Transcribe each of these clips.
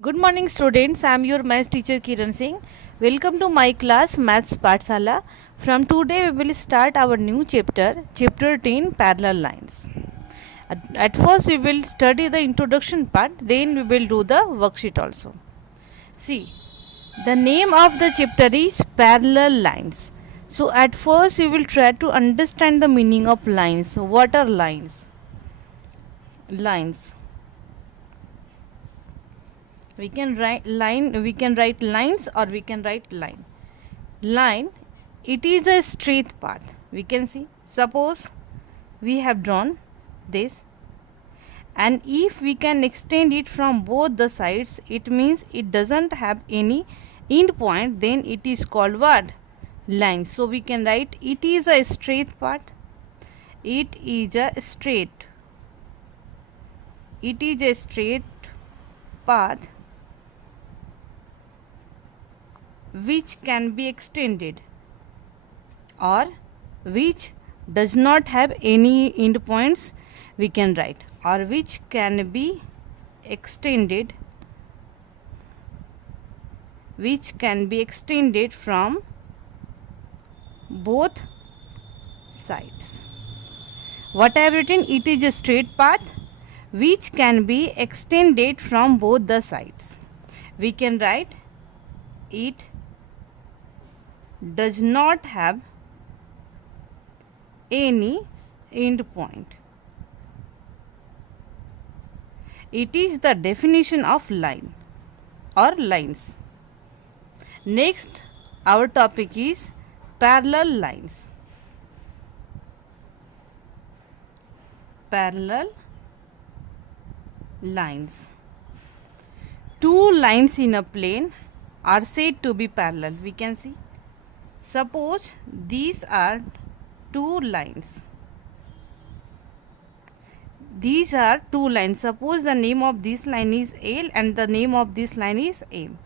Good morning students, I am your maths teacher Kiran Singh. Welcome to my class Maths Pathshala. From today we will start our new chapter, chapter 10 parallel lines. At first we will study the introduction part, then we will do the worksheet also. See, the name of the chapter is parallel lines. So at first we will try to understand the meaning of lines. So what are lines? Lines. We can write lines or we can write line. It is a straight path. We can see, suppose we have drawn this, and if we can extend it from both the sides, it means it doesn't have any end point, then it is called what? Line. So we can write it is a straight path. It is a straight path which can be extended or which does not have any end points, we can write, or which can be extended from both sides. What I have written, it is a straight path which can be extended from both the sides. We can write it does not have any end point. It is the definition of line or lines. Next, our topic is parallel lines. Parallel lines. Two lines in a plane are said to be parallel. We can see, suppose these are two lines. These are two lines. Suppose the name of this line is L and the name of this line is M.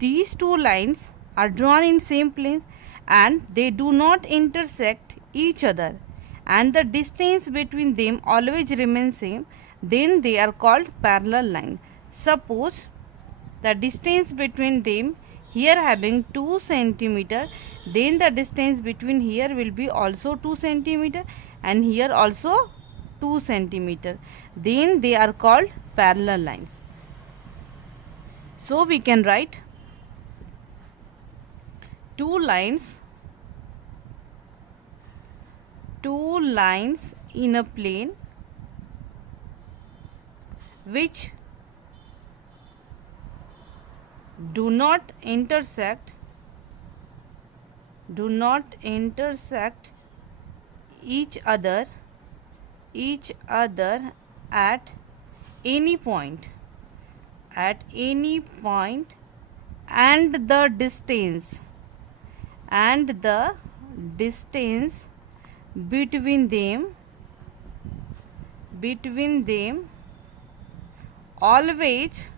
These two lines are drawn in same plane and they do not intersect each other, and the distance between them always remains same, then they are called parallel line. Suppose the distance between them here having 2 centimeter, then the distance between here will be also 2 centimeter and here also 2 centimeter, then they are called parallel lines. So we can write two lines in a plane which do not intersect each other at any point, and the distance between them always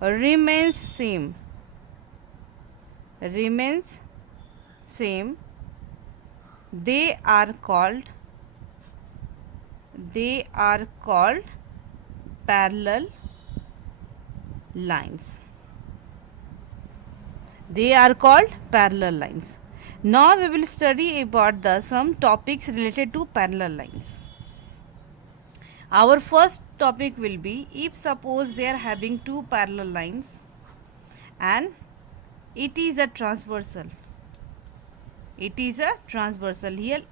remains same. They are called parallel lines. Now we will study about some topics related to parallel lines. Our first topic will be, if suppose they are having two parallel lines and it is a transversal. Here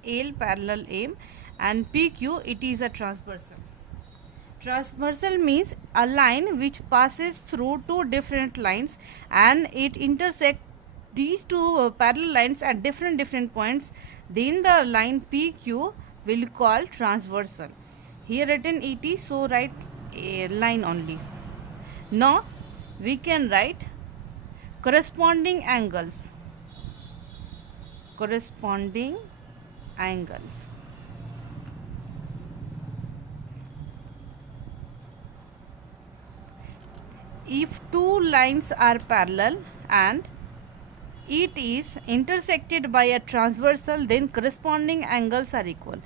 L parallel M and PQ, it is a transversal. Transversal means a line which passes through two different lines and it intersects these two parallel lines at different points, then the line PQ will call transversal. Here written ET, so write a line only. Now we can write corresponding angles. If two lines are parallel and it is intersected by a transversal, then corresponding angles are equal.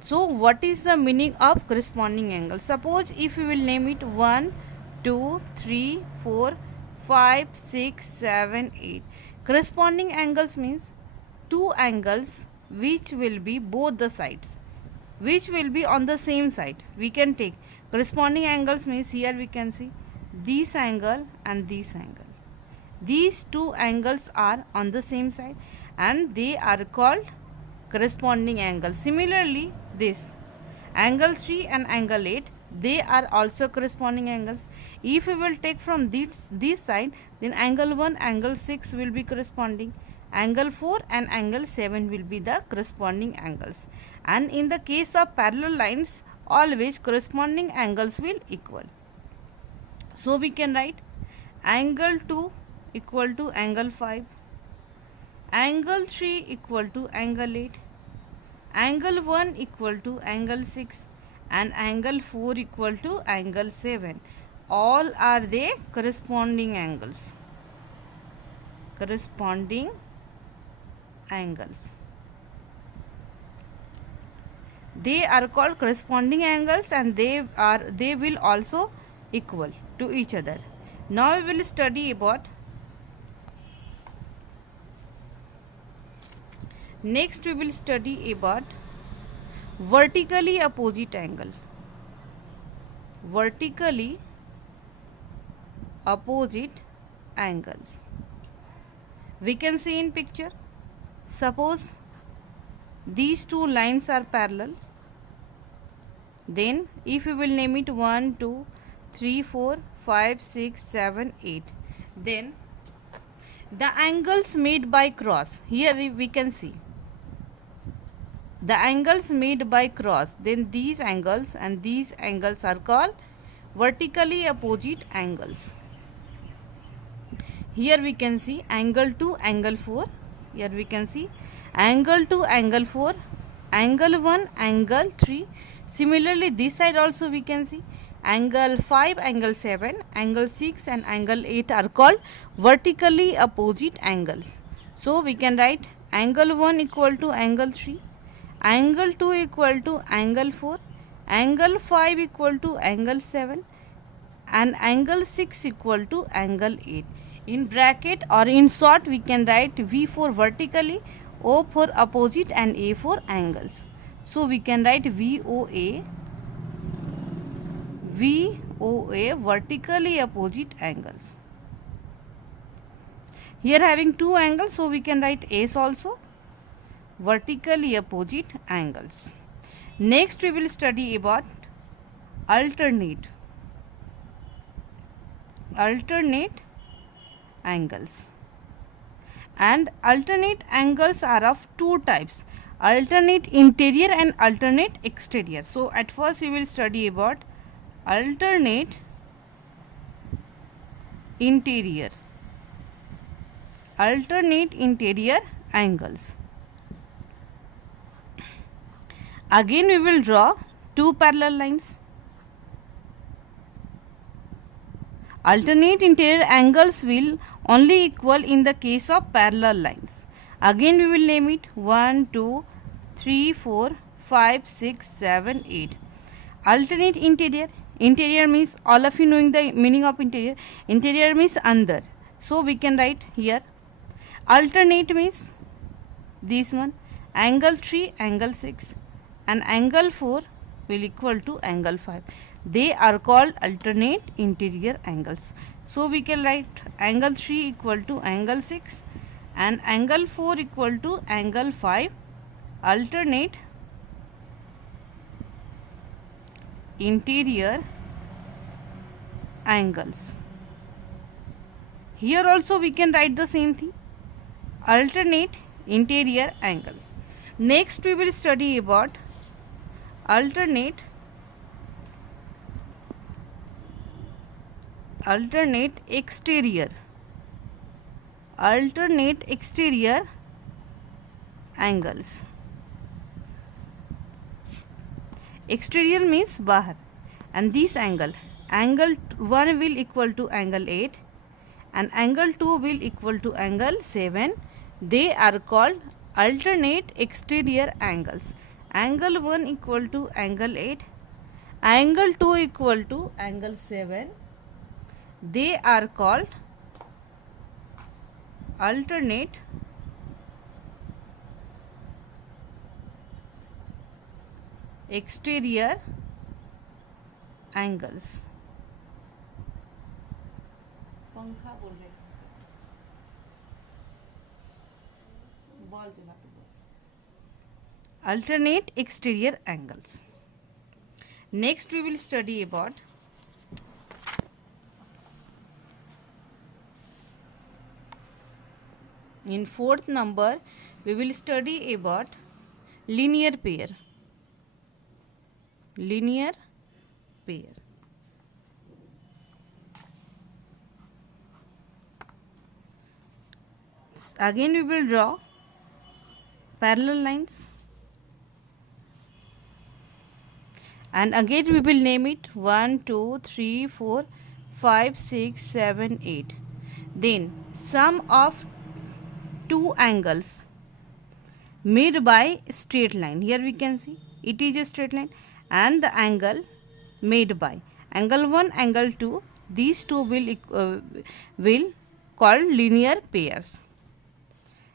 So what is the meaning of corresponding angle? Suppose if we will name it 1, 2, 3, 4, 5, 6, 7, 8. Corresponding angles means two angles which will be both the sides, which will be on the same side. We can take corresponding angles means here we can see this angle and this angle. These two angles are on the same side and they are called corresponding angles. Similarly, this angle 3 and angle 8, they are also corresponding angles. If we will take from this side, then angle 1, angle 6 will be corresponding. Angle 4 and angle 7 will be the corresponding angles. And in the case of parallel lines, always corresponding angles will equal. So we can write angle 2 equal to angle 5, angle 3 equal to angle 8, angle 1 equal to angle 6 and angle 4 equal to angle 7. All are the corresponding angles. Corresponding angles. They are called corresponding angles and they will also equal to each other. Now we will study about next we will study about vertically opposite angle. Vertically opposite angles. We can see in picture. Suppose these two lines are parallel. Then if we will name it 1, 2, 3, 4, 5, 6, 7, 8. Then the angles made by cross. Here we can see the angles made by cross. Then these angles and these angles are called vertically opposite angles. Here we can see angle 2, angle 4. Here we can see angle 2, angle 4, angle 1, angle 3. Similarly, this side also we can see angle 5, angle 7, angle 6 and angle 8 are called vertically opposite angles. So we can write angle 1 equal to angle 3, angle 2 equal to angle 4, angle 5 equal to angle 7 and angle 6 equal to angle 8. In bracket or in short we can write V for vertically, O for opposite and A for angles. So we can write VOA vertically opposite angles. Here having two angles, so we can write ACE also, vertically opposite angles. Next we will study about alternate angles. And alternate angles are of two types, alternate interior and alternate exterior. So at first we will study about alternate interior angles. Again we will draw two parallel lines. Alternate interior angles will only equal in the case of parallel lines. Again we will name it 1, 2, 3, 4, 5, 6, 7, 8. Alternate interior. Interior means, all of you knowing the meaning of interior. Interior means under. So we can write here alternate means this one, angle 3, angle 6 and angle 4 will equal to angle 5. They are called alternate interior angles. So we can write angle 3 equal to angle 6 and angle 4 equal to angle 5, alternate interior angles. Here also we can write the same thing, alternate interior angles. Next we will study about alternate exterior angles. Exterior means bahar, and this angle 1 will equal to angle 8 and angle 2 will equal to angle 7. They are called alternate exterior angles. Angle 1 equal to angle 8, angle 2 equal to angle 7 They are called alternate exterior angles. पंखा बोल रहे ball जला alternate exterior angles. Next we will study about in fourth number we will study about linear pair. Linear pair. Again we will draw parallel lines, and again we will name it 1 2 3 4 5 6 7 8. Then sum of two angles made by straight line. Here we can see it is a straight line, and the angle made by angle 1 angle 2, these two will called linear pairs.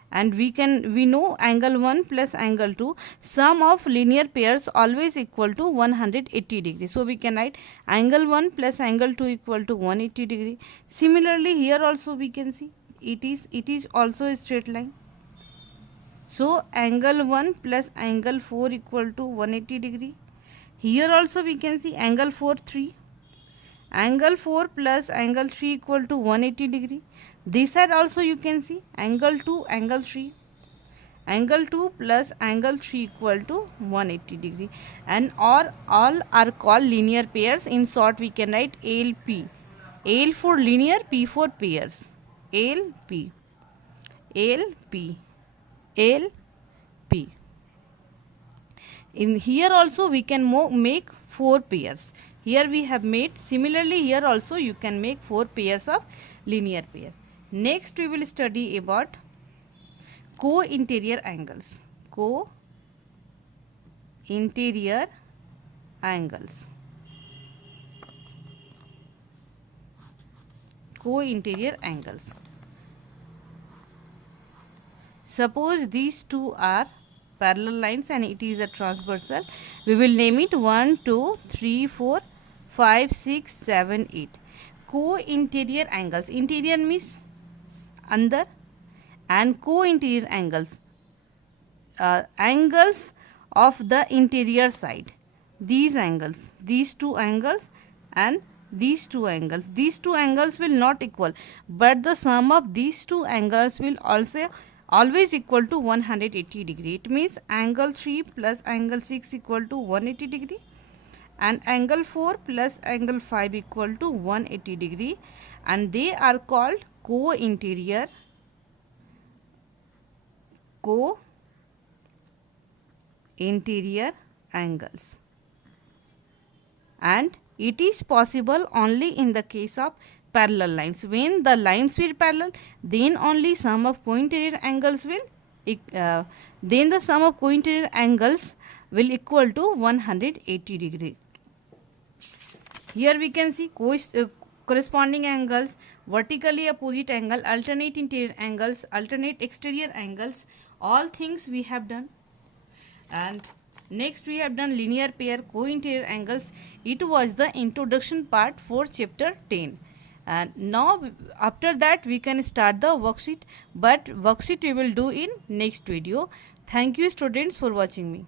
And we know angle 1 plus angle 2, sum of linear pairs always equal to 180 degree. So we can write angle 1 plus angle 2 equal to 180 degree. Similarly here also we can see it is also a straight line. So angle 1 plus angle 4 equal to 180 degree. Here also we can see angle 4 3. Angle 4 plus angle 3 equal to 180 degree. This side also you can see angle 2 angle 3. Angle 2 plus angle 3 equal to 180 degree. And all are called linear pairs. In short we can write LP. L for linear, P for pairs. LP. LP. LP. In here also we can make 4 pairs. Here we have made, similarly here also you can make 4 pairs of linear pair. Next we will study about co-interior angles. Co-interior angles. Co-interior angles. Suppose these two are parallel lines and it is a transversal. We will name it 1 2 3 4 5 6 7 8. Co-interior angles. Interior means under, and co-interior angles, angles of the interior side. These angles, these two angles and these two angles. These two angles will not equal, but the sum of these two angles will also always equal to 180 degree. It means angle 3 plus angle 6 equal to 180 degree, and angle 4 plus angle 5 equal to 180 degree, and they are called co-interior angles. And it is possible only in the case of parallel lines. When the lines will parallel, then only sum of co-interior angles will then the sum of co-interior angles will equal to 180 degree. Here we can see corresponding angles, vertically opposite angle, alternate interior angles, alternate exterior angles, all things we have done. And next we have done linear pair, co-interior angles. It was the introduction part for chapter 10. And now after that we can start the worksheet, but worksheet we will do in next video. Thank you students for watching me.